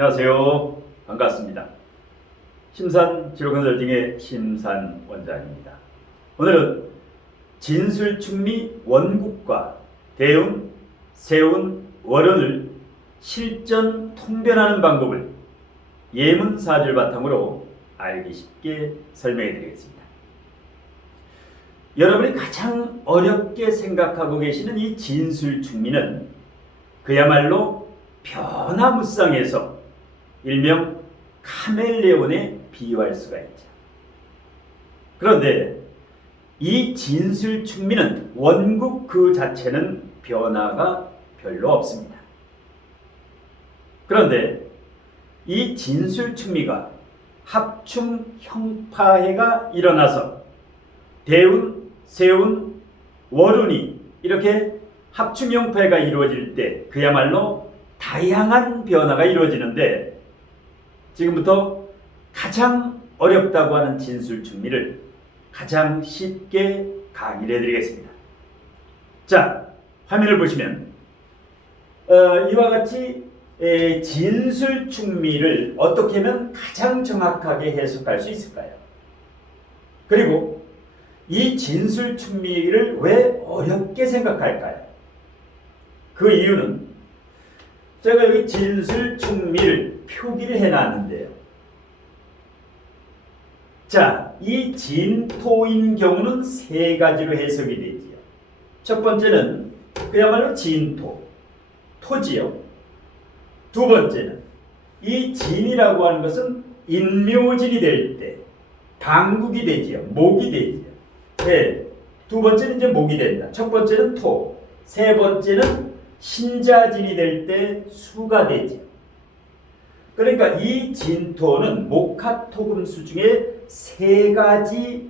안녕하세요. 반갑습니다. 심산 진로컨설팅의 심산 원장입니다. 오늘은 진술충리 원국과 대운, 세운, 월운을 실전 통변하는 방법을 예문사주를 바탕으로 알기 쉽게 설명해 드리겠습니다. 여러분이 가장 어렵게 생각하고 계시는 이 진술충리는 그야말로 변화무쌍해서 일명 카멜레온에 비유할 수가 있죠. 그런데 이 진술충리는 원국 그 자체는 변화가 별로 없습니다. 그런데 이 진술충리가 합충 형파해가 일어나서 대운, 세운, 월운이 이렇게 합충 형파해가 이루어질 때 그야말로 다양한 변화가 이루어지는데, 지금부터 가장 어렵다고 하는 진술충리를 가장 쉽게 강의를 해드리겠습니다. 자, 화면을 보시면 이와 같이 진술충리를 어떻게 하면 가장 정확하게 해석할 수 있을까요? 그리고 이 진술충리를 왜 어렵게 생각할까요? 그 이유는 제가 여기 진술충리를 표기를 해놨는데요. 자, 이 진토인 경우는 세 가지로 해석이 되지요. 첫 번째는 그야말로 진토, 토지요. 두 번째는 이 진이라고 하는 것은 인묘진이 될 때 방국이 되지요. 목이 되지요. 네, 두 번째는 이제 목이 된다. 첫 번째는 토, 세 번째는 신자진이 될 때 수가 되죠. 그러니까 이 진토는 목화토금수 중에 세 가지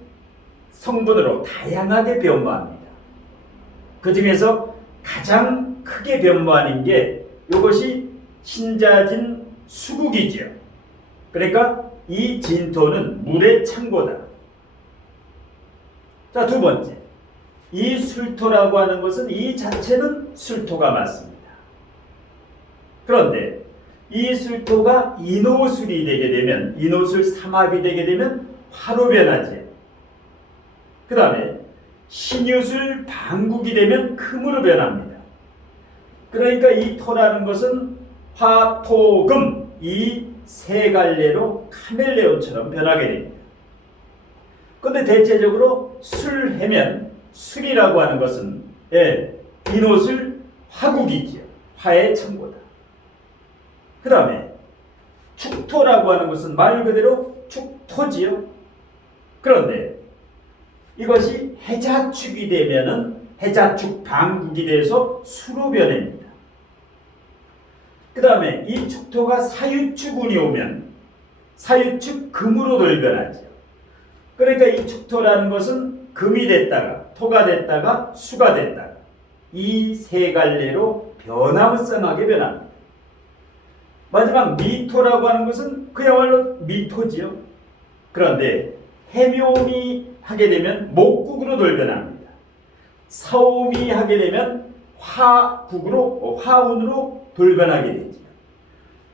성분으로 다양하게 변모합니다. 그 중에서 가장 크게 변모하는 게 이것이 신자진 수국이죠. 그러니까 이 진토는 물의 창고다. 자, 두 번째, 이 술토라고 하는 것은 이 자체는 술토가 맞습니다. 그런데 이 술토가 인호술이 되게 되면, 인호술 삼합이 되게 되면 화로 변하지. 그 다음에 신유술 방국이 되면 금으로 변합니다. 그러니까 이 토라는 것은 화, 토, 금 이 세 갈래로 카멜레온처럼 변하게 됩니다. 그런데 대체적으로 술 하면, 술이라고 하는 것은 인호술 화국이지요. 화의 창고다. 그 다음에 축토라고 하는 것은 말 그대로 축토지요. 그런데 이것이 해자축이 되면은 해자축 방국이 돼서 수로 변합니다. 그 다음에 이 축토가 사유축운이 오면 사유축 금으로 돌변하죠. 그러니까 이 축토라는 것은 금이 됐다가 토가 됐다가 수가 됐다가 이 세 갈래로 변화무쌍하게 변합니다. 마지막 미토라고 하는 것은 그야말로 미토지요. 그런데 해묘미 하게 되면 목국으로 돌변합니다. 사오미 하게 되면 화국으로, 화운으로 돌변하게 되죠.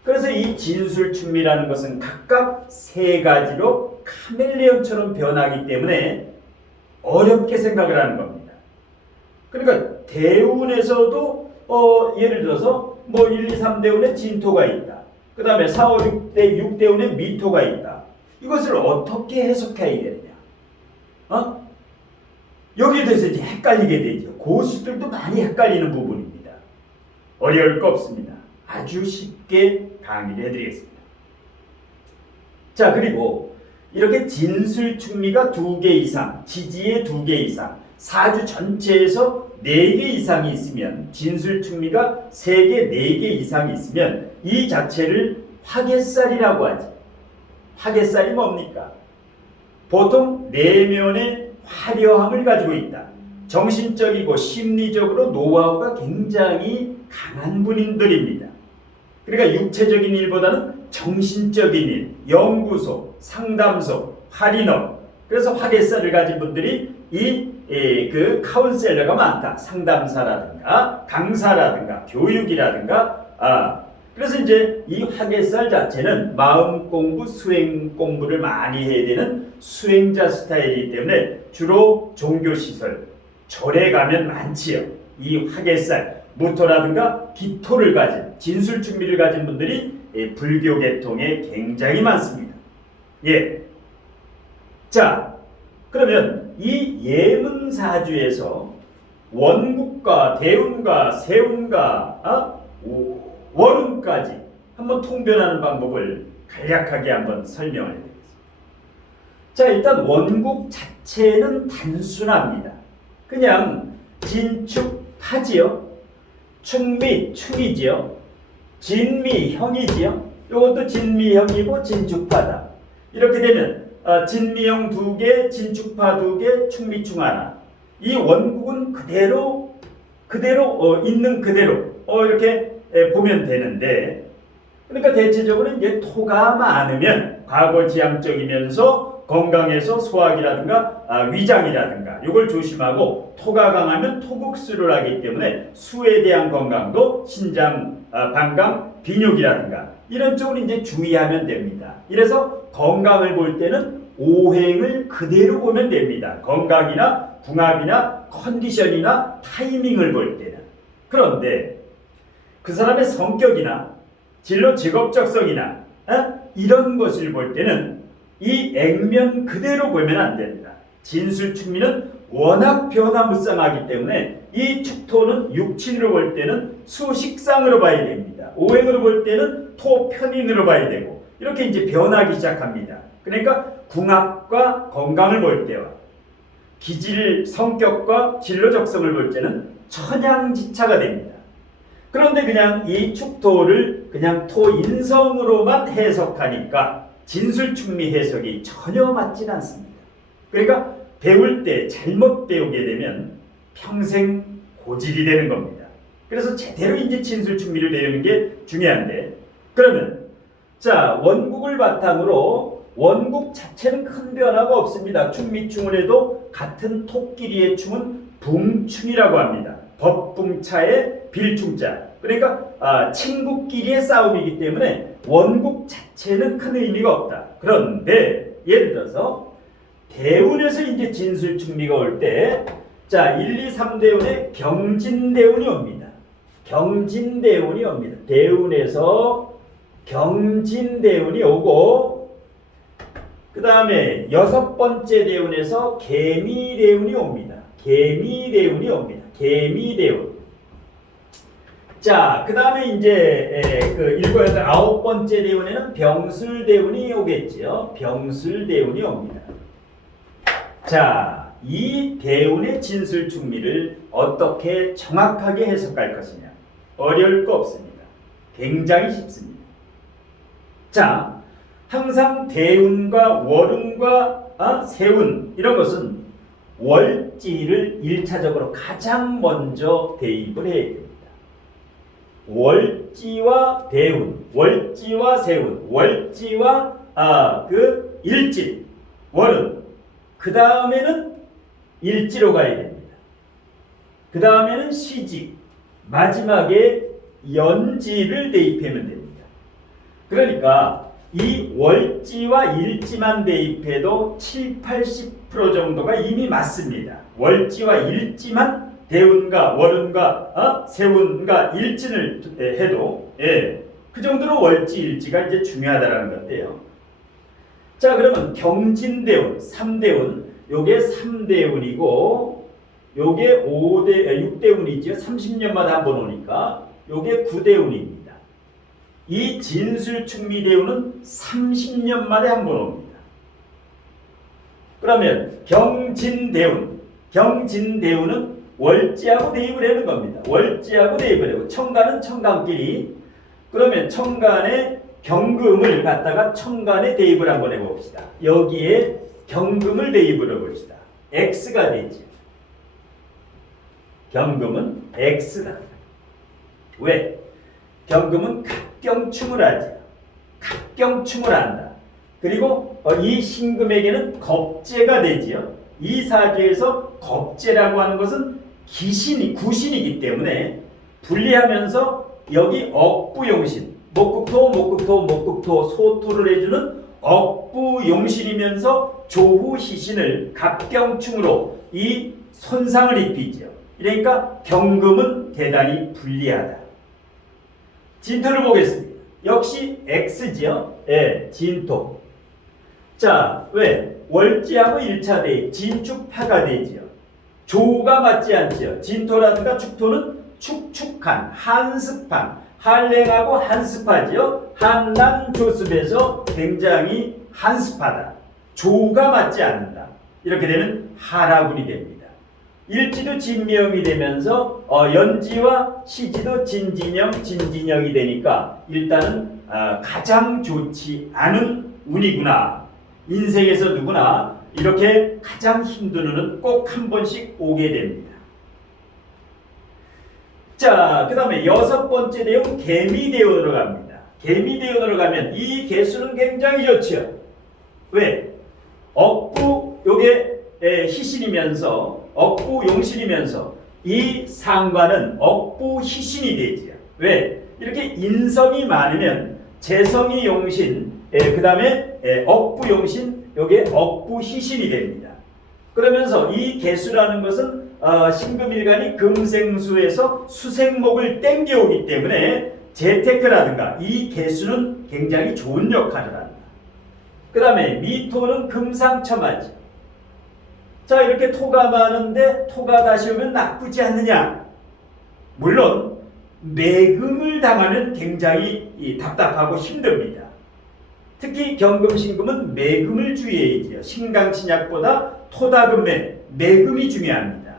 그래서 이 진술충리라는 것은 각각 세 가지로 카멜레온처럼 변하기 때문에 어렵게 생각을 하는 겁니다. 그러니까 대운에서도 예를 들어서 1, 2, 3대운에 진토가 있다. 그 다음에 4, 5, 6대운에 미토가 있다. 이것을 어떻게 해석해야 되느냐? 여기에 대해서 이제 헷갈리게 되죠. 고수들도 많이 헷갈리는 부분입니다. 어려울 거 없습니다. 아주 쉽게 강의를 해드리겠습니다. 자, 그리고 이렇게 진술충리가 2개 이상, 지지에 2개 이상, 사주 전체에서 4개 이상이 있으면, 진술충리가 3개, 4개 이상이 있으면 이 자체를 화개살이라고 하지. 화개살이 뭡니까? 보통 내면의 화려함을 가지고 있다. 정신적이고 심리적으로 노하우가 굉장히 강한 분들입니다. 그러니까 육체적인 일보다는 정신적인 일, 연구소, 상담소, 할인업, 그래서 화개살을 가진 분들이 그 카운셀러가 많다. 상담사라든가 강사라든가 교육이라든가 그래서 이제 이 화개살 자체는 마음 공부, 수행 공부를 많이 해야 되는 수행자 스타일이기 때문에 주로 종교시설, 절에 가면 많지요. 이 화개살, 무토라든가 기토를 가진, 진술충미를 가진 분들이 불교 계통에 굉장히 많습니다. 예. 자, 그러면 이 예문사주에서 원국과 대운과 세운과 월운까지 한번 통변하는 방법을 간략하게 한번 설명을 해드리겠습니다. 자, 일단 원국 자체는 단순합니다. 그냥 진축파지요. 충미, 축이지요. 진미, 형이지요. 이것도 진미형이고 진축파다. 이렇게 되면 진미형 2개, 진축파 2개, 축미충 하나. 이 원국은 그대로 있는 그대로 이렇게 보면 되는데, 그러니까 대체적으로 이제 토가 많으면 과거지향적이면서 건강에서 소화기라든가 위장이라든가 이걸 조심하고, 토가 강하면 토국수를 하기 때문에 수에 대한 건강도 신장, 방광, 비뇨기라든가 이런 쪽을 이제 주의하면 됩니다. 이래서 건강을 볼 때는 오행을 그대로 보면 됩니다. 건강이나 궁합이나 컨디션이나 타이밍을 볼 때는. 그런데 그 사람의 성격이나 진로 직업적성이나 이런 것을 볼 때는 이 액면 그대로 보면 안 됩니다. 진술충미는 워낙 변화무쌍하기 때문에 이 축토는 육친으로 볼 때는 수식상으로 봐야 됩니다. 오행으로 볼 때는 토편인으로 봐야 되고, 이렇게 이제 변하기 시작합니다. 그러니까 궁합과 건강을 볼 때와 기질, 성격과 진로적성을 볼 때는 천양지차가 됩니다. 그런데 그냥 이 축토를 그냥 토인성으로만 해석하니까 진술충미 해석이 전혀 맞진 않습니다. 그러니까 배울 때 잘못 배우게 되면 평생 고질이 되는 겁니다. 그래서 제대로 이제 진술충미를 배우는 게 중요한데, 그러면 자, 원국을 바탕으로 원국 자체는 큰 변화가 없습니다. 충미충을 해도 같은 토끼리의 충은 붕충이라고 합니다. 법붕차의 빌충자. 그러니까 친구끼리의 싸움이기 때문에 원국 자체는 큰 의미가 없다. 그런데 예를 들어서 대운에서 이제 진술충미가 올 때, 자, 1, 2, 3대운에 경진대운이 옵니다. 경진대운이 옵니다. 대운에서 경진대운이 오고, 그 다음에 6번째 대운에서 개미대운이 옵니다. 개미대운이 옵니다. 개미대운. 자, 그 다음에 이제 읽어야 될 9번째 대운에는 병술대운이 오겠지요. 병술대운이 옵니다. 자, 이 대운의 진술충미를 어떻게 정확하게 해석할 것이냐? 어려울 거 없습니다. 굉장히 쉽습니다. 자, 항상 대운과 월운과 세운 이런 것은 월지를 1차적으로 가장 먼저 대입을 해야 됩니다. 월지와 대운, 월지와 세운, 월지와 그 일지, 월은 그 다음에는 일지로 가야 됩니다. 그 다음에는 시지, 마지막에 연지를 대입하면 됩니다. 그러니까 이 월지와 일지만 대입해도 7, 80% 정도가 이미 맞습니다. 월지와 일지만 대운과 월운과 세운과 일진을 해도 그 정도로 월지 일지가 이제 중요하다라는 건데요. 자, 그러면 경진대운 3대운, 요게 3대운이고 요게 6대운이죠. 30년마다 한 번 오니까 요게 9대운입니다. 이 진술충미대운은 30년 만에 한 번 옵니다. 그러면 경진대운은 월지하고 대입을 하는 겁니다. 월지하고 대입을 하고, 청간은 청간끼리. 그러면 청간에 경금을 갖다가 청간에 대입을 한번 해봅시다. 여기에 경금을 대입을 해봅시다. X가 되죠. 경금은 X다. 왜? 경금은 갑경충을 하죠. 갑경충을 한다. 그리고 이 신금에게는 겁재가 되지요. 이 사주에서 겁재라고 하는 것은 구신이기 때문에 분리하면서 여기 억부용신, 목극토 소토를 해주는 억부용신이면서 조후희신을 갑경충으로 이 손상을 입히죠. 그러니까 경금은 대단히 불리하다. 진토를 보겠습니다. 역시 X죠. 예, 진토. 자, 왜? 월지하고 1차 대입, 진축파가 되지요. 조가 맞지 않죠. 진토라든가 축토는 축축한, 한습한, 한랭하고 한습하지요. 한난 조습에서 굉장히 한습하다. 조가 맞지 않는다. 이렇게 되면 하라군이 됩니다. 일지도 진명이 되면서 연지와 시지도 진진영이 되니까 일단은 가장 좋지 않은 운이구나. 인생에서 누구나 이렇게 가장 힘든 운은 꼭 한 번씩 오게 됩니다. 자, 그 다음에 6번째 내용 개미대운으로 갑니다. 개미대운으로 가면 이 개수는 굉장히 좋죠. 왜? 억부 요게 희신이면서 억부용신이면서 이 상관은 억부희신이 되지요. 왜? 이렇게 인성이 많으면 재성이 용신, 그 다음에 억부용신, 요게 억부희신이 됩니다. 그러면서 이 개수라는 것은 신금일간이 금생수에서 수생목을 땡겨오기 때문에 재테크라든가 이 개수는 굉장히 좋은 역할을 한다. 그 다음에 미토는 금상첨화지. 자, 이렇게 토가 많은데 토가 다시 오면 나쁘지 않느냐? 물론 매금을 당하면 굉장히 답답하고 힘듭니다. 특히 경금신금은 매금을 주의해야지요. 신강신약보다 토다금매, 매금이 중요합니다.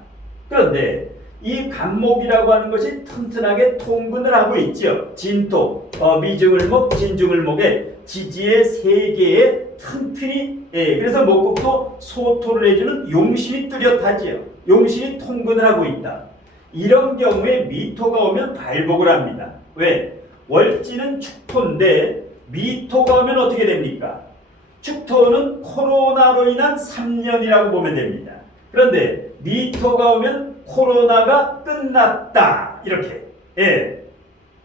그런데 이 간목이라고 하는 것이 튼튼하게 통근을 하고 있죠. 진토, 미증을목, 진중을목에 지지의 세 개의 튼튼히, 그래서 목극토 소토를 해주는 용신이 뚜렷하지요. 용신이 통근을 하고 있다. 이런 경우에 미토가 오면 발복을 합니다. 왜? 월지는 축토인데 미토가 오면 어떻게 됩니까? 축토는 코로나로 인한 3년이라고 보면 됩니다. 그런데 미토가 오면 코로나가 끝났다. 이렇게.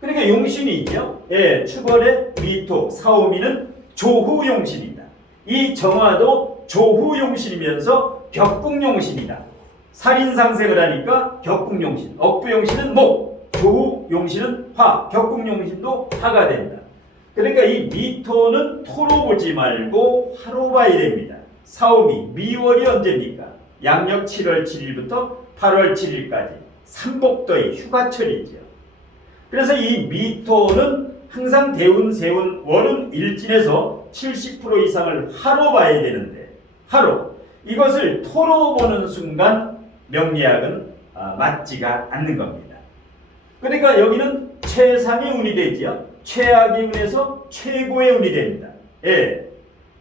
그러니까 용신이 있죠. 축월의 미토, 사오미는 조후용신이다. 이 정화도 조후용신이면서 격국용신이다. 살인상생을 하니까 격국용신, 억부용신은 목, 조후용신은 화, 격국용신도 화가 된다. 그러니까 이 미토는 토로 보지 말고 화로 봐야 됩니다. 사오미, 미월이 언제입니까? 양력 7월 7일부터 8월 7일까지 삼복더위 휴가철이죠. 그래서 이 미토는 항상 대운, 세운, 월운, 일진에서 70% 이상을 화로 봐야 되는데 화로, 이것을 토로 보는 순간 명리학은 맞지가 않는 겁니다. 그러니까 여기는 최상의 운이 되지요. 최악의 운에서 최고의 운이 됩니다.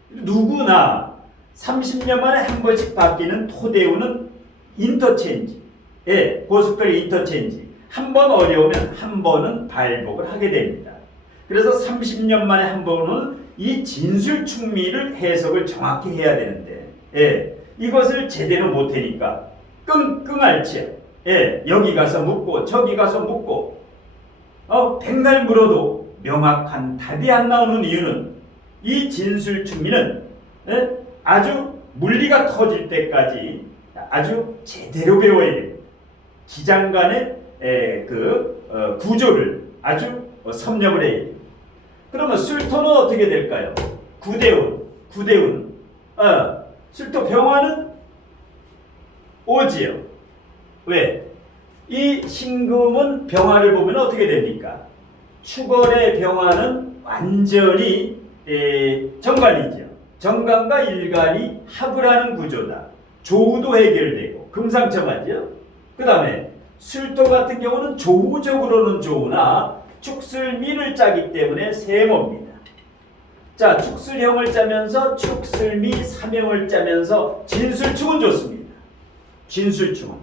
누구나 30년 만에 한 번씩 바뀌는 토대운은 인터체인지, 고속도로 인터체인지, 한 번 어려우면 한 번은 발복을 하게 됩니다. 그래서 30년 만에 한 번은 이 진술충미를 해석을 정확히 해야 되는데, 이것을 제대로 못하니까 끙끙 앓지요. 여기 가서 묻고 저기 가서 묻고 백날 물어도 명확한 답이 안 나오는 이유는 이 진술충미는 아주 물리가 터질 때까지 아주 제대로 배워야 됩니다. 기장간의 구조를 아주 섭렵을 해야 됩니다. 그러면 술토는 어떻게 될까요? 구대운. 술토 병화는 오지요. 왜? 이 신금은 병화를 보면 어떻게 됩니까? 축월의 병화는 완전히 정관이죠. 정관과 일간이 합을 하는 구조다. 조우도 해결되고 금상첨화죠. 그 다음에 술토 같은 경우는 조우적으로는 조우나 축술미를 짜기 때문에 세모입니다. 자, 축술형을 짜면서 축술미 삼형을 짜면서 진술충은 좋습니다. 진술충은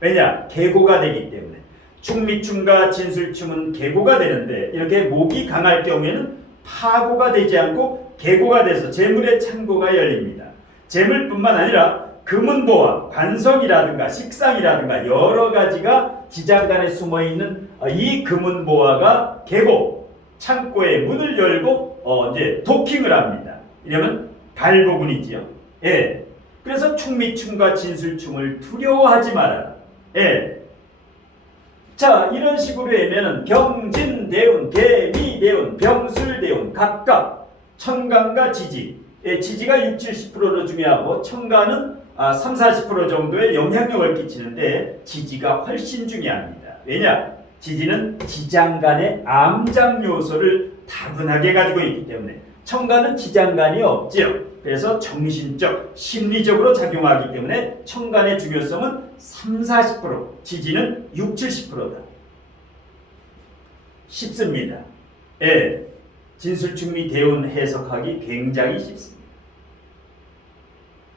왜냐? 계고가 되기 때문에. 축미충과 진술충은 계고가 되는데 이렇게 목이 강할 경우에는 파고가 되지 않고 계고가 돼서 재물의 창고가 열립니다. 재물뿐만 아니라 금은보화, 관성이라든가 식상이라든가 여러 가지가 지장간에 숨어있는 이 금은보화가 계고, 창고의 문을 열고 이제 도킹을 합니다. 이러면 발버군이지요. 예. 그래서 충미충과 진술충을 두려워하지 말아라. 예. 자, 이런 식으로 하면은 경진대운, 개미대운, 병술대운 각각 천간과 지지, 예, 지지가 60, 70%로 중요하고 천간은 3, 40% 정도의 영향력을 끼치는데 지지가 훨씬 중요합니다. 왜냐? 지지는 지장간의 암장 요소를 다분하게 가지고 있기 때문에 천간은 지장간이 없지요. 그래서 정신적, 심리적으로 작용하기 때문에 천간의 중요성은 3, 40%, 지지는 6, 70%다. 쉽습니다. 예, 진술충미 대운 해석하기 굉장히 쉽습니다.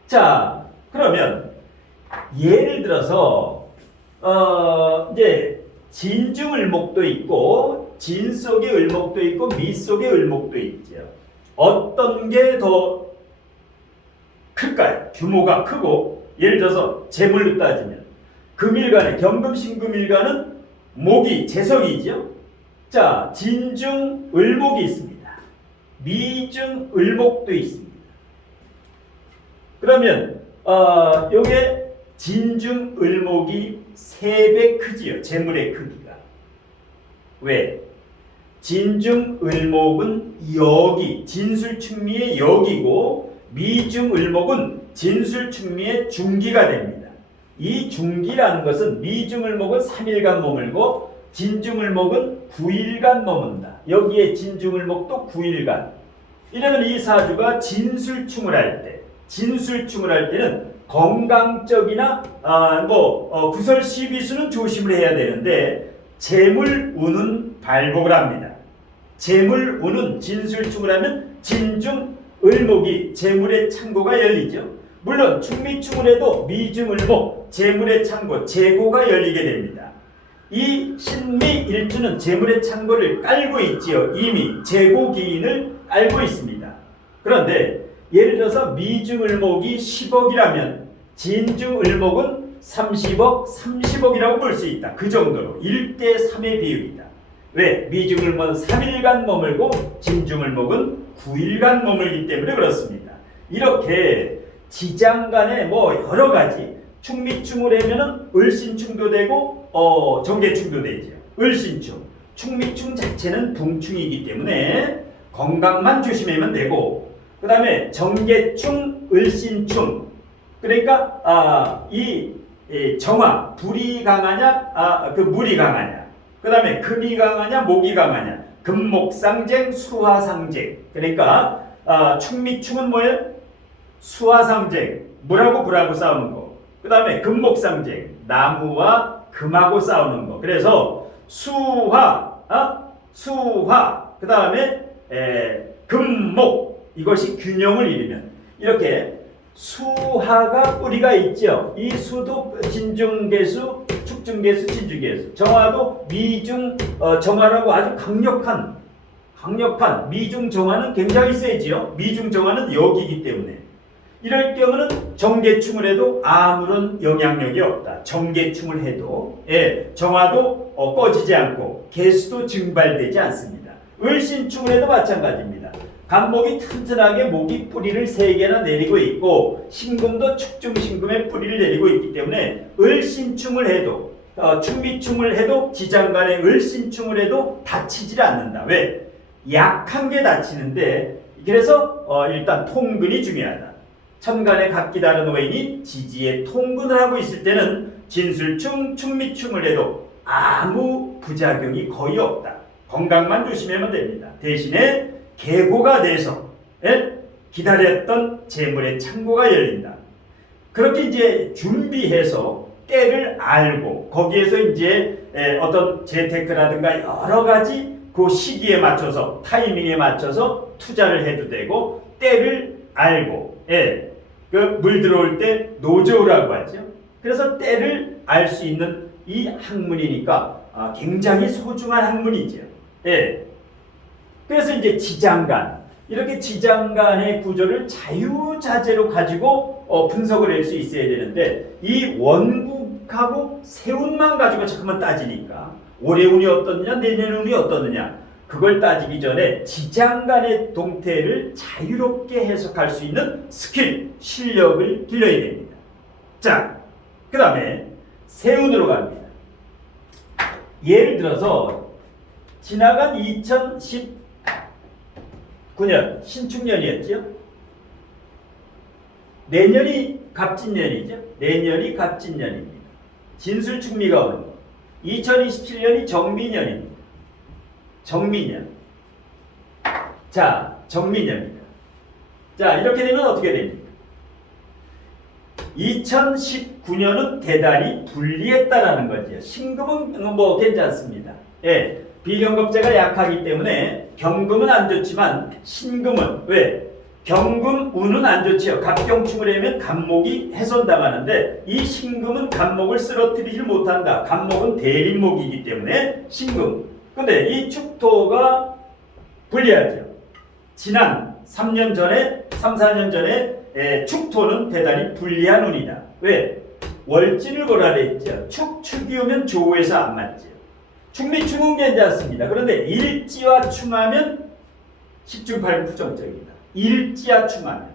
자, 그러면 예를 들어서 이제 진중을목도 있고 진 속의 을목도 있고 미 속의 을목도 있죠. 어떤 게 더 클까요? 규모가 크고 예를 들어서 재물로 따지면 금일간에 경금신금일간은 목이 재성이죠. 자, 진중 을목이 있습니다. 미중 을목도 있습니다. 그러면 요게 진중 을목이 3배 크지요. 재물의 크기가. 왜? 진중 을목은 역이 진술충미의 역이고 미중 을목은 진술충미의 중기가 됩니다. 이 중기라는 것은 미중 을목은 3일간 머물고 진중 을목은 9일간 머문다. 여기에 진중 을목도 9일간. 이러면 이 사주가 진술충을 할 때는 건강적이나 구설 시비수는 조심을 해야 되는데 재물 운은 발복을 합니다. 재물 운은 진술충을 하면 진중 을목이 재물의 창고가 열리죠. 물론 충미충을 해도 미중 을목 재물의 창고 재고가 열리게 됩니다. 이 신미 일주는 재물의 창고를 깔고 있지요. 이미 재고 기인을 깔고 있습니다. 그런데 예를 들어서 미중을목이 10억이라면 진중을목은 30억, 30억이라고 볼 수 있다. 그 정도로 1대 3의 비율이다. 왜? 미중을목은 3일간 머물고 진중을목은 9일간 머물기 때문에 그렇습니다. 이렇게 지장간에 여러 가지 충미충을 하면은 을신충도 되고 정계충도 되죠. 을신충, 충미충 자체는 동충이기 때문에 건강만 조심하면 되고 그 다음에 정계충, 을신충 그러니까 이 정화, 불이 강하냐 물이 강하냐 그 다음에 금이 강하냐 목이 강하냐 금목상쟁, 수화상쟁 그러니까 충미충은 뭐예요? 수화상쟁, 물하고 불하고 싸우는 거 그 다음에 금목상쟁, 나무와 금하고 싸우는 거 그래서 수화 그 다음에 금목 이것이 균형을 이루면 이렇게 수화가 뿌리가 있죠. 이 수도 진중계수, 축중계수, 진중계수. 정화도 미중 정화라고 아주 강력한 미중 정화는 굉장히 세지요. 미중 정화는 역이기 때문에 이럴 경우는 정계충을 해도 아무런 영향력이 없다. 정계충을 해도 정화도 꺼지지 않고 계수도 증발되지 않습니다. 을신충을 해도 마찬가지입니다. 간목이 튼튼하게 목이 뿌리를 3개나 내리고 있고 신금도 축중신금의 뿌리를 내리고 있기 때문에 을신충을 해도 충미충을 해도 지장간에 을신충을 해도 다치질 않는다. 왜? 약한 게 다치는데 그래서 일단 통근이 중요하다. 천간에 각기 다른 오행이 지지에 통근을 하고 있을 때는 진술충, 충미충을 해도 아무 부작용이 거의 없다. 건강만 조심하면 됩니다. 대신에 계고가 돼서 기다렸던 재물의 창고가 열린다. 그렇게 이제 준비해서 때를 알고 거기에서 이제 어떤 재테크라든가 여러 가지 그 시기에 맞춰서 타이밍에 맞춰서 투자를 해도 되고 때를 알고 그 물 들어올 때 노저우라고 하죠. 그래서 때를 알 수 있는 이 학문이니까 굉장히 소중한 학문이죠. 그래서 이제 지장간 이렇게 지장간의 구조를 자유자재로 가지고 분석을 할 수 있어야 되는데 이 원국하고 세운만 가지고 자꾸만 따지니까 올해 운이 어떻느냐 내년 운이 어떻느냐 그걸 따지기 전에 지장 간의 동태를 자유롭게 해석할 수 있는 스킬, 실력을 길러야 됩니다. 자, 그 다음에 세운으로 갑니다. 예를 들어서 지나간 2019년 신축년이었죠. 내년이 갑진년이죠. 내년이 갑진년입니다. 진술충미가 오는 거. 2027년이 정미년입니다. 정미년. 자, 정미년입니다. 자, 이렇게 되면 어떻게 됩니까? 2019년은 대단히 불리했다라는 거죠. 신금은 뭐 괜찮습니다. 예, 비경급제가 약하기 때문에 경금은 안 좋지만 신금은 왜? 경금 운은 안 좋지요. 갑경충을 하면 갑목이 훼손당하는데 이 신금은 갑목을 쓰러뜨리지 못한다. 갑목은 대립목이기 때문에 신금. 근데 이 축토가 불리하죠. 지난 3년 전에 3, 4년 전에 축토는 대단히 불리한 운이다. 왜? 월진을 보라 그랬죠. 축이 오면 조에서 안 맞죠. 축미충은 괜찮습니다. 그런데 일지와 충하면 10중8구 부정적이다. 일지와 충하면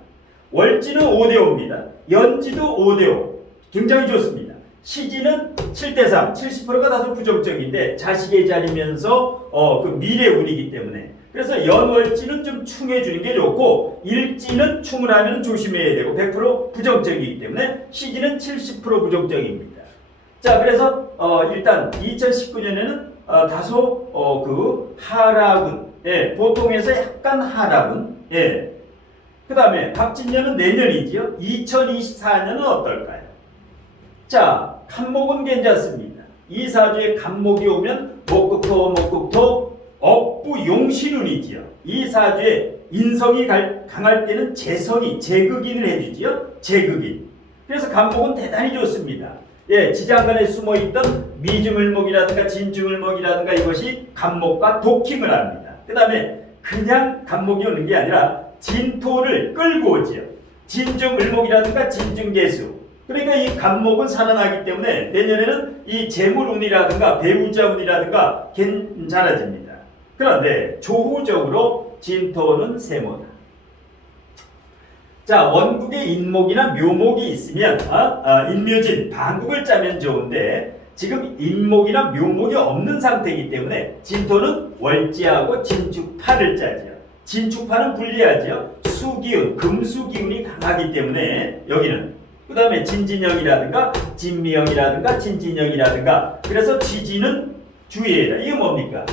월지는 5대5입니다. 연지도 5대5 굉장히 좋습니다. 시지는 7대3 70%가 다소 부정적인데 자식의 자리면서 그 미래 운이기 때문에 그래서 연월지는 좀 충해주는 게 좋고 일지는 충을 하면 조심해야 되고 100% 부정적이기 때문에 시지는 70% 부정적입니다. 자, 그래서 일단 2019년에는 다소 그 하락운, 예, 보통에서 약간 하락운, 예. 그 다음에 갑진년은 내년이지요. 2024년은 어떨까요? 자, 갑목은 괜찮습니다. 이 사주에 갑목이 오면 목극토 억부 용신운이지요. 이 사주에 인성이 강할 때는 재성이 제극인을 해주지요. 제극인. 그래서 갑목은 대단히 좋습니다. 예, 지장간에 숨어있던 미중을목이라든가 진중을목이라든가 이것이 갑목과 도킹을 합니다. 그 다음에 그냥 갑목이 오는 게 아니라 진토를 끌고 오지요. 진중을목이라든가 진중개수. 그러니까 이 갑목은 살아나기 때문에 내년에는 이 재물운이라든가 배우자운이라든가 괜찮아집니다. 그런데 조후적으로 진토는 세모다. 자, 원국에 인목이나 묘목이 있으면 인묘진, 반국을 짜면 좋은데 지금 인목이나 묘목이 없는 상태이기 때문에 진토는 월지하고 진축파를 짜죠. 진축파는 불리하죠. 수기운, 금수기운이 강하기 때문에 여기는 그 다음에 진진형이라든가 진미형이라든가 진진형이라든가 그래서 지지는 주의해라. 이게 뭡니까?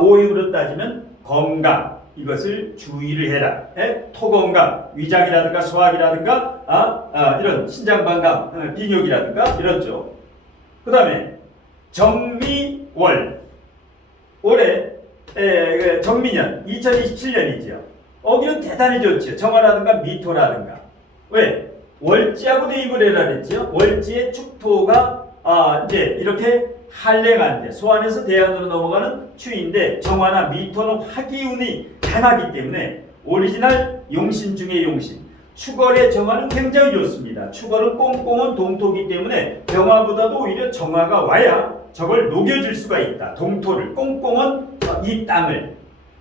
오행으로 따지면 건강 이것을 주의를 해라. 토건강, 위장이라든가 소화기라든가 이런 신장방광, 비뇨기라든가 이런 쪽. 그 다음에 정미월 올해 정미년 2027년이죠. 여기는 대단히 좋죠. 정화라든가 미토라든가. 왜? 월지하고 대입을 해라 그랬죠. 월지의 축토가 이제 이렇게 한랭한데 소환에서 대안으로 넘어가는 추인데 정화나 미토는 화기운이 강하기 때문에 오리지널 용신 중에 용신. 축월의 정화는 굉장히 좋습니다. 축월은 꽁꽁은 동토기 때문에 병화보다도 오히려 정화가 와야 저걸 녹여줄 수가 있다. 동토를 꽁꽁은 이 땅을.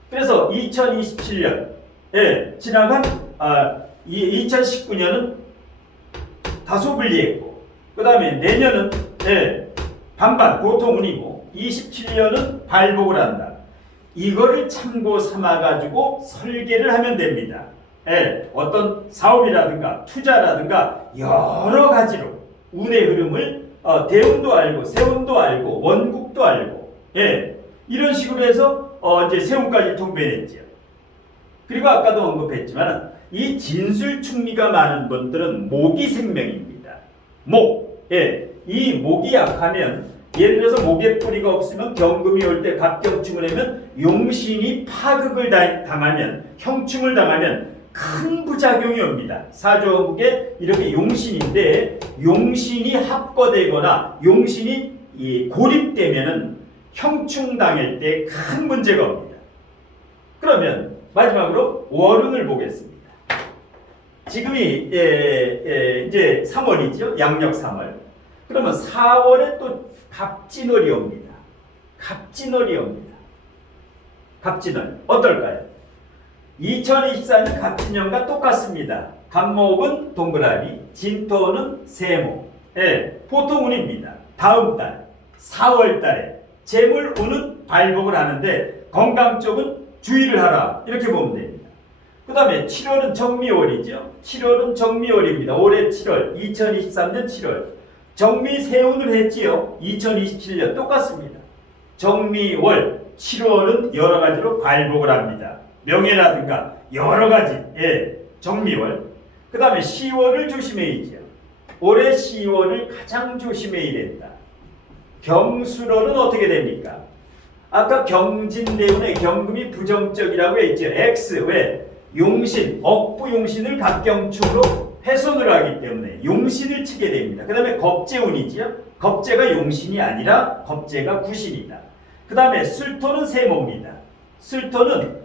그래서 2027년 지나간 2019년은 다소 불리했고 그 다음에 내년은 반반 보통운이고 27년은 발복을 한다. 이거를 참고 삼아가지고 설계를 하면 됩니다. 어떤 사업이라든가 투자라든가 여러 가지로 운의 흐름을 대운도 알고 세운도 알고 원국도 알고 이런 식으로 해서 이제 세운까지 통배했죠. 그리고 아까도 언급했지만 이 진술충미가 많은 분들은 목이 생명입니다. 목. 이 목이 약하면 예를 들어서 목에 뿌리가 없으면 경금이 올 때 갑경충을 하면 용신이 파극을 당하면 형충을 당하면 큰 부작용이 옵니다. 사주원국에 이렇게 용신인데 용신이 합거되거나 용신이 고립되면은 형충 당할 때 큰 문제가 옵니다. 그러면 마지막으로 월운을 보겠습니다. 지금이 이제 3월이죠. 양력 3월. 그러면 4월에 또 갑진월이 옵니다. 갑진월이 옵니다. 갑진월 어떨까요? 2024년 갑진년과 똑같습니다. 갑목은 동그라미, 진토는 세모. 예, 보통 운입니다. 다음 달 4월 달에 재물운은 발복을 하는데 건강 쪽은 주의를 하라 이렇게 보면 됩니다. 그 다음에 7월은 정미월이죠. 7월은 정미월입니다. 올해 7월 2023년 7월 정미 세운을 했지요. 2027년 똑같습니다. 정미월 7월은 여러 가지로 발복을 합니다. 명예라든가 여러 가지 정미월. 그 다음에 10월을 조심해야죠. 올해 10월을 가장 조심해야 된다. 경술월은 어떻게 됩니까? 아까 경진대운의 경금이 부정적이라고 했죠. X 왜? 용신, 억부용신을 갑경축으로 훼손을 하기 때문에 용신을 치게 됩니다. 그 다음에 겁재운이죠. 겁재가 용신이 아니라 겁재가 구신이다. 그 다음에 술토는 세모입니다. 술토는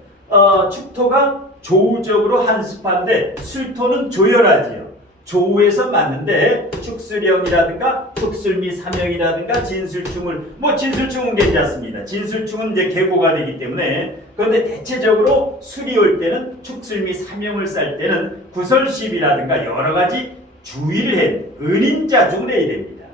축토가 조우적으로 한습한데 술토는 조열하지요. 조우에서 맞는데 축술형이라든가 축술미 삼형이라든가 진술충을 진술충은 괜찮습니다. 진술충은 이제 계고가 되기 때문에 그런데 대체적으로 술이 올 때는 축술미 삼형을 쌀 때는 구설십이라든가 여러 가지 주의를 해 은인자중을 해야 됩니다.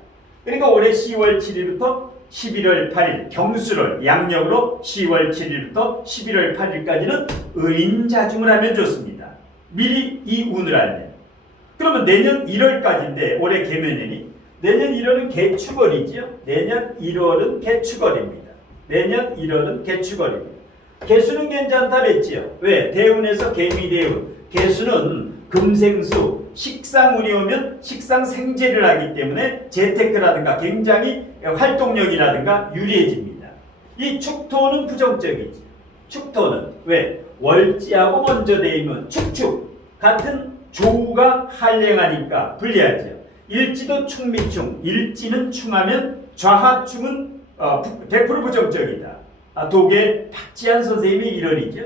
그러니까 올해 10월 7일부터 11월 8일 경술월 양력으로 10월 7일부터 11월 8일까지는 은인자중을 하면 좋습니다. 미리 이 운을 알면. 그러면 내년 1월까지인데 올해 개묘년이 내년 1월은 개축월이죠. 내년 1월은 개축월입니다. 내년 1월은 개축월입니다. 개수는 괜찮다 그랬지요. 왜? 대운에서 개미대운. 개수는 금생수, 식상운이 오면 식상생재를 하기 때문에 재테크라든가 굉장히 활동력이라든가 유리해집니다. 이 축토는 부정적이지. 축토는 왜? 월지하고 먼저 대이면 축축 같은 조우가 한랭하니까 불리하죠. 일지도 충미충, 일지는 충하면 좌하충은 100% 부정적이다. 독의 박지한 선생님이 이론이죠.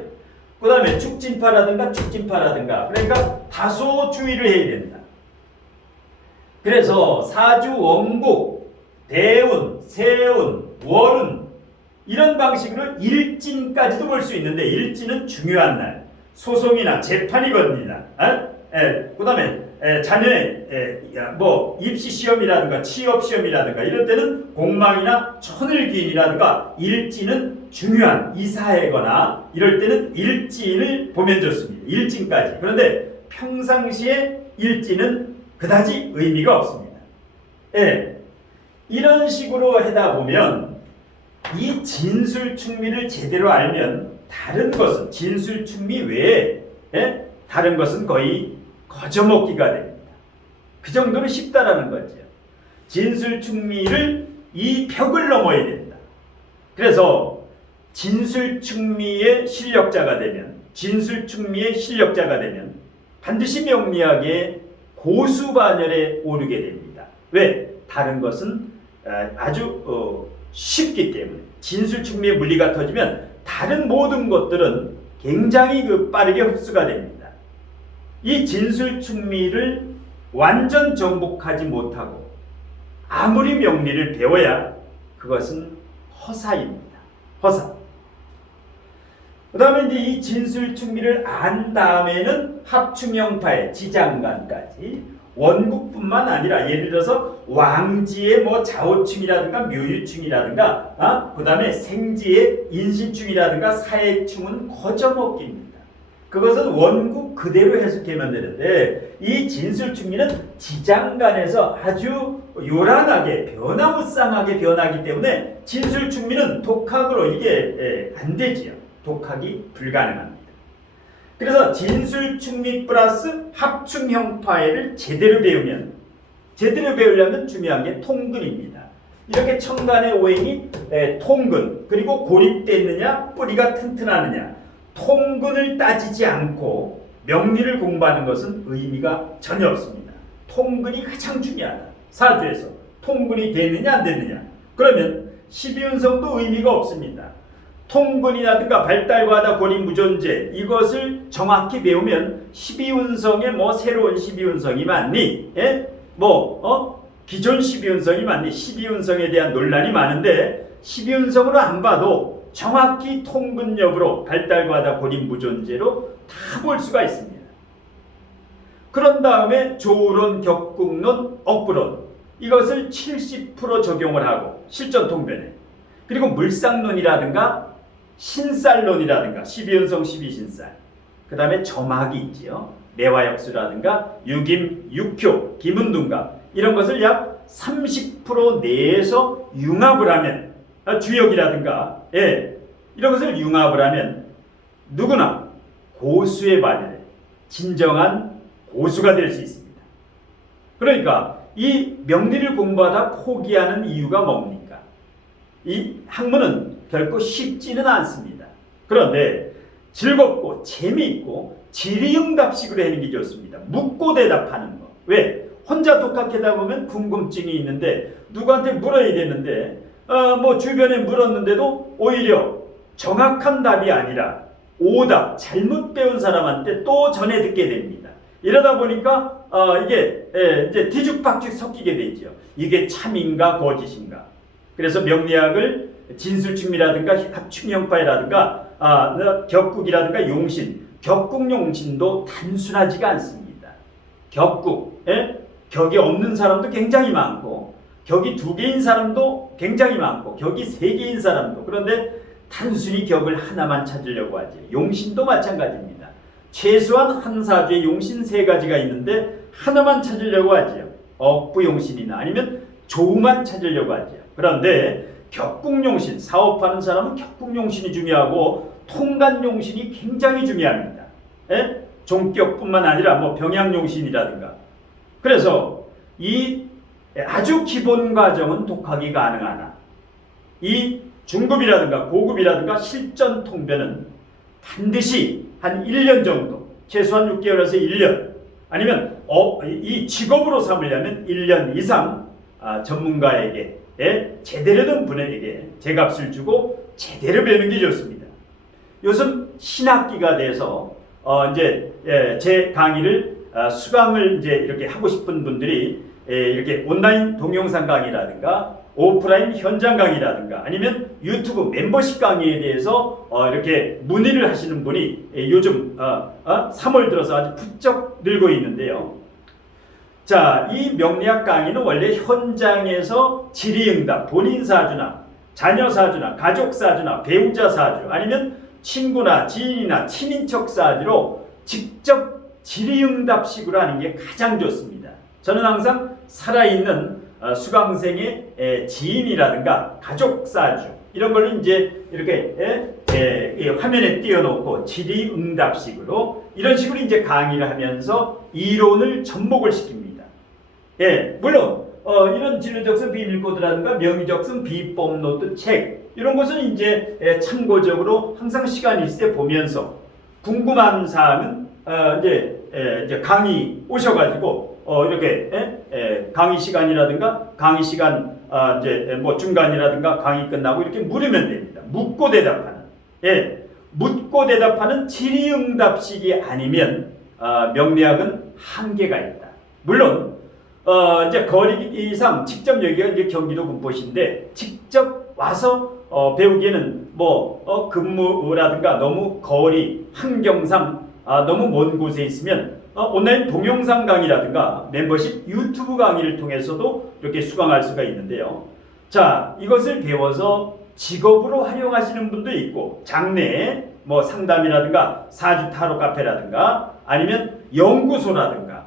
그 다음에 축진파라든가 그러니까 다소 주의를 해야 된다. 그래서 사주 원국, 대운, 세운, 월운 이런 방식으로 일진까지도 볼 수 있는데 일진은 중요한 날 소송이나 재판이 걸립니다. 그 다음에 자녀의 입시 시험이라든가 취업 시험이라든가 이럴 때는 공망이나 천을기인이라든가 일진은 중요한 이사회거나 이럴 때는 일진을 보면 좋습니다. 일진까지. 그런데 평상시에 일진은 그다지 의미가 없습니다. 이런 식으로 하다 보면 이 진술충미를 제대로 알면 다른 것은 진술충미 외에 다른 것은 거의 거저먹기가 됩니다. 그 정도로 쉽다라는 거죠. 진술충미를 이 벽을 넘어야 된다. 그래서 진술충미의 실력자가 되면 반드시 명리학의 고수반열에 오르게 됩니다. 왜? 다른 것은 아주 쉽기 때문에 진술충미의 물리가 터지면 다른 모든 것들은 굉장히 빠르게 흡수가 됩니다. 이 진술충미를 완전 정복하지 못하고 아무리 명리를 배워야 그것은 허사입니다. 허사. 그 다음에 이제 이 진술충미를 안 다음에는 합충형파의 지장간까지 원국뿐만 아니라 예를 들어서 왕지의 자오충이라든가 묘유충이라든가 그 다음에 생지의 인신충이라든가 사해충은 거저먹기입니다. 그것은 원국 그대로 해석하면 되는데 이 진술충리는 지장간에서 아주 요란하게 변화무쌍하게 변하기 때문에 진술충리는 독학으로 이게 안 되지요. 독학이 불가능합니다. 그래서 진술충리 플러스 합충형파해를 제대로 배우려면 중요한 게 통근입니다. 이렇게 천간의 오행이 통근 그리고 고립됐느냐 뿌리가 튼튼하느냐 통근을 따지지 않고 명리를 공부하는 것은 의미가 전혀 없습니다. 통근이 가장 중요하다. 사주에서 통근이 됐느냐 안 됐느냐 그러면 12운성도 의미가 없습니다. 통근이라든가 발달과다 고립무존재 이것을 정확히 배우면 12운성에 새로운 12운성이 맞니? 기존 12운성이 맞니? 12운성에 대한 논란이 많은데 12운성으로 안 봐도 정확히 통근 여부로 발달과다 고립 무존재로 다 볼 수가 있습니다. 그런 다음에 조론, 격국론, 억부론 이것을 70% 적용을 하고 실전 통변에, 그리고 물상론이라든가 신살론이라든가 12연성 12신살, 그 다음에 점학이 있지요. 매화역수라든가 육임, 육효, 기문둔가 이런 것을 약 30% 내에서 융합을 하면, 주역이라든가 이런 것을 융합을 하면 누구나 고수의 발열에 진정한 고수가 될 수 있습니다. 그러니까 이 명리를 공부하다 포기하는 이유가 뭡니까? 이 학문은 결코 쉽지는 않습니다. 그런데 즐겁고 재미있고 질의응답식으로 하는 게 좋습니다. 묻고 대답하는 거. 왜? 혼자 독학하다 보면 궁금증이 있는데 누구한테 물어야 되는데 뭐 주변에 물었는데도 오히려 정확한 답이 아니라 오답, 잘못 배운 사람한테 또 전해 듣게 됩니다. 이러다 보니까 이게 이제 뒤죽박죽 섞이게 되죠. 이게 참인가 거짓인가. 그래서 명리학을 진술충미라든가 합충형파라든가 격국이라든가 용신, 격국용신도 단순하지가 않습니다. 격국, 격이 없는 사람도 굉장히 많고 격이 2개인 사람도 굉장히 많고 격이 3개인 사람도, 그런데 단순히 격을 하나만 찾으려고 하지. 용신도 마찬가지입니다. 최소한 한 사주에 용신 3가지가 있는데 하나만 찾으려고 하지요. 억부용신이나 아니면 조만 찾으려고 하지요. 그런데 격국용신, 사업하는 사람은 격국용신이 중요하고 통간용신이 굉장히 중요합니다. 종격뿐만 아니라 뭐 병양용신이라든가. 그래서 이 아주 기본 과정은 독학이 가능하나 이 중급이라든가 고급이라든가 실전 통변은 반드시 한 1년 정도, 최소한 6개월에서 1년, 아니면 이 직업으로 삼으려면 1년 이상 전문가에게, 제대로 된 분에게 제값을 주고 제대로 배우는 게 좋습니다. 요즘 신학기가 돼서 이제 제 강의를 수강을 이제 이렇게 하고 싶은 분들이 이렇게 온라인 동영상 강의라든가 오프라인 현장 강의라든가 아니면 유튜브 멤버십 강의에 대해서 이렇게 문의를 하시는 분이 요즘 3월 들어서 아주 부쩍 늘고 있는데요. 자, 이 명리학 강의는 원래 현장에서 질의응답, 본인 사주나 자녀 사주나 가족 사주나 배우자 사주 아니면 친구나 지인이나 친인척 사주로 직접 질의응답식으로 하는 게 가장 좋습니다. 저는 항상 살아있는 수강생의 지인이라든가 가족 사주 이런 걸 이제 이렇게 화면에 띄워놓고 질의응답식으로 이런 식으로 이제 강의를 하면서 이론을 접목을 시킵니다. 물론 이런 진로적성 비밀코드라든가 명의적성 비법 노트 책 이런 것은 이제 참고적으로 항상 시간 있을 때 보면서 궁금한 사항은 이제 강의 오셔가지고 이렇게 강의 시간이라든가 강의 시간 이제 뭐 중간이라든가 강의 끝나고 이렇게 물으면 됩니다. 묻고 대답하는 묻고 대답하는 질의응답식이 아니면 명리학은 한계가 있다. 물론 이제 거리상 직접 여기가 이제 경기도 군포시인데 직접 와서 배우기에는 뭐 근무라든가 너무 거리 환경상 너무 먼 곳에 있으면 온라인 동영상 강의라든가 멤버십 유튜브 강의를 통해서도 이렇게 수강할 수가 있는데요. 자, 이것을 배워서 직업으로 활용하시는 분도 있고 장래에 뭐 상담이라든가 사주 타로 카페라든가 아니면 연구소라든가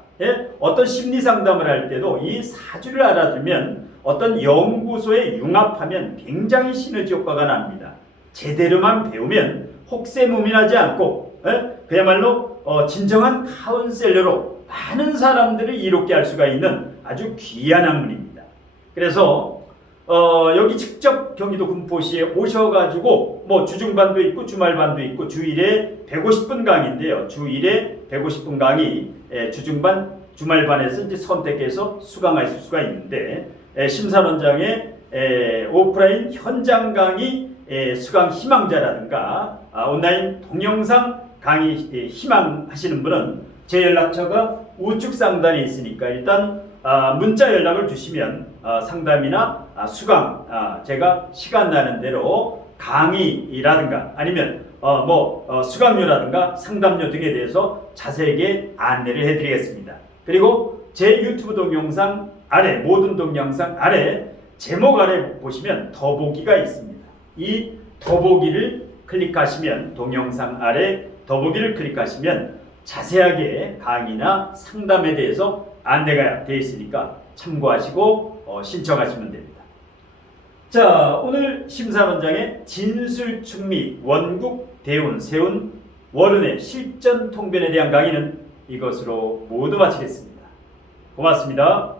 어떤 심리 상담을 할 때도 이 사주를 알아두면 어떤 연구소에 융합하면 굉장히 시너지 효과가 납니다. 제대로만 배우면 혹세무민하지 않고 그야말로 진정한 카운셀러로 많은 사람들을 이롭게 할 수가 있는 아주 귀한 학문입니다. 그래서 여기 직접 경기도 군포시에 오셔가지고 뭐 주중반도 있고 주말반도 있고 주일에 150분 강의인데요. 주일에 150분 강의, 주중반, 주말반에서 이제 선택해서 수강하실 수가 있는데 심사원장의 오프라인 현장 강의 수강 희망자라든가 온라인 동영상 강의 희망하시는 분은 제 연락처가 우측 상단에 있으니까 일단 문자 연락을 주시면 상담이나 수강 제가 시간 나는 대로 강의라든가 아니면 수강료라든가 상담료 등에 대해서 자세하게 안내를 해드리겠습니다. 그리고 제 유튜브 동영상 아래, 모든 동영상 아래 제목 아래 보시면 더보기가 있습니다. 이 더보기를 클릭하시면, 동영상 아래 더보기를 클릭하시면 자세하게 강의나 상담에 대해서 안내가 되어 있으니까 참고하시고 신청하시면 됩니다. 자, 오늘 심사원장의 진술충미 원국 대운 세운 월운의 실전 통변에 대한 강의는 이것으로 모두 마치겠습니다. 고맙습니다.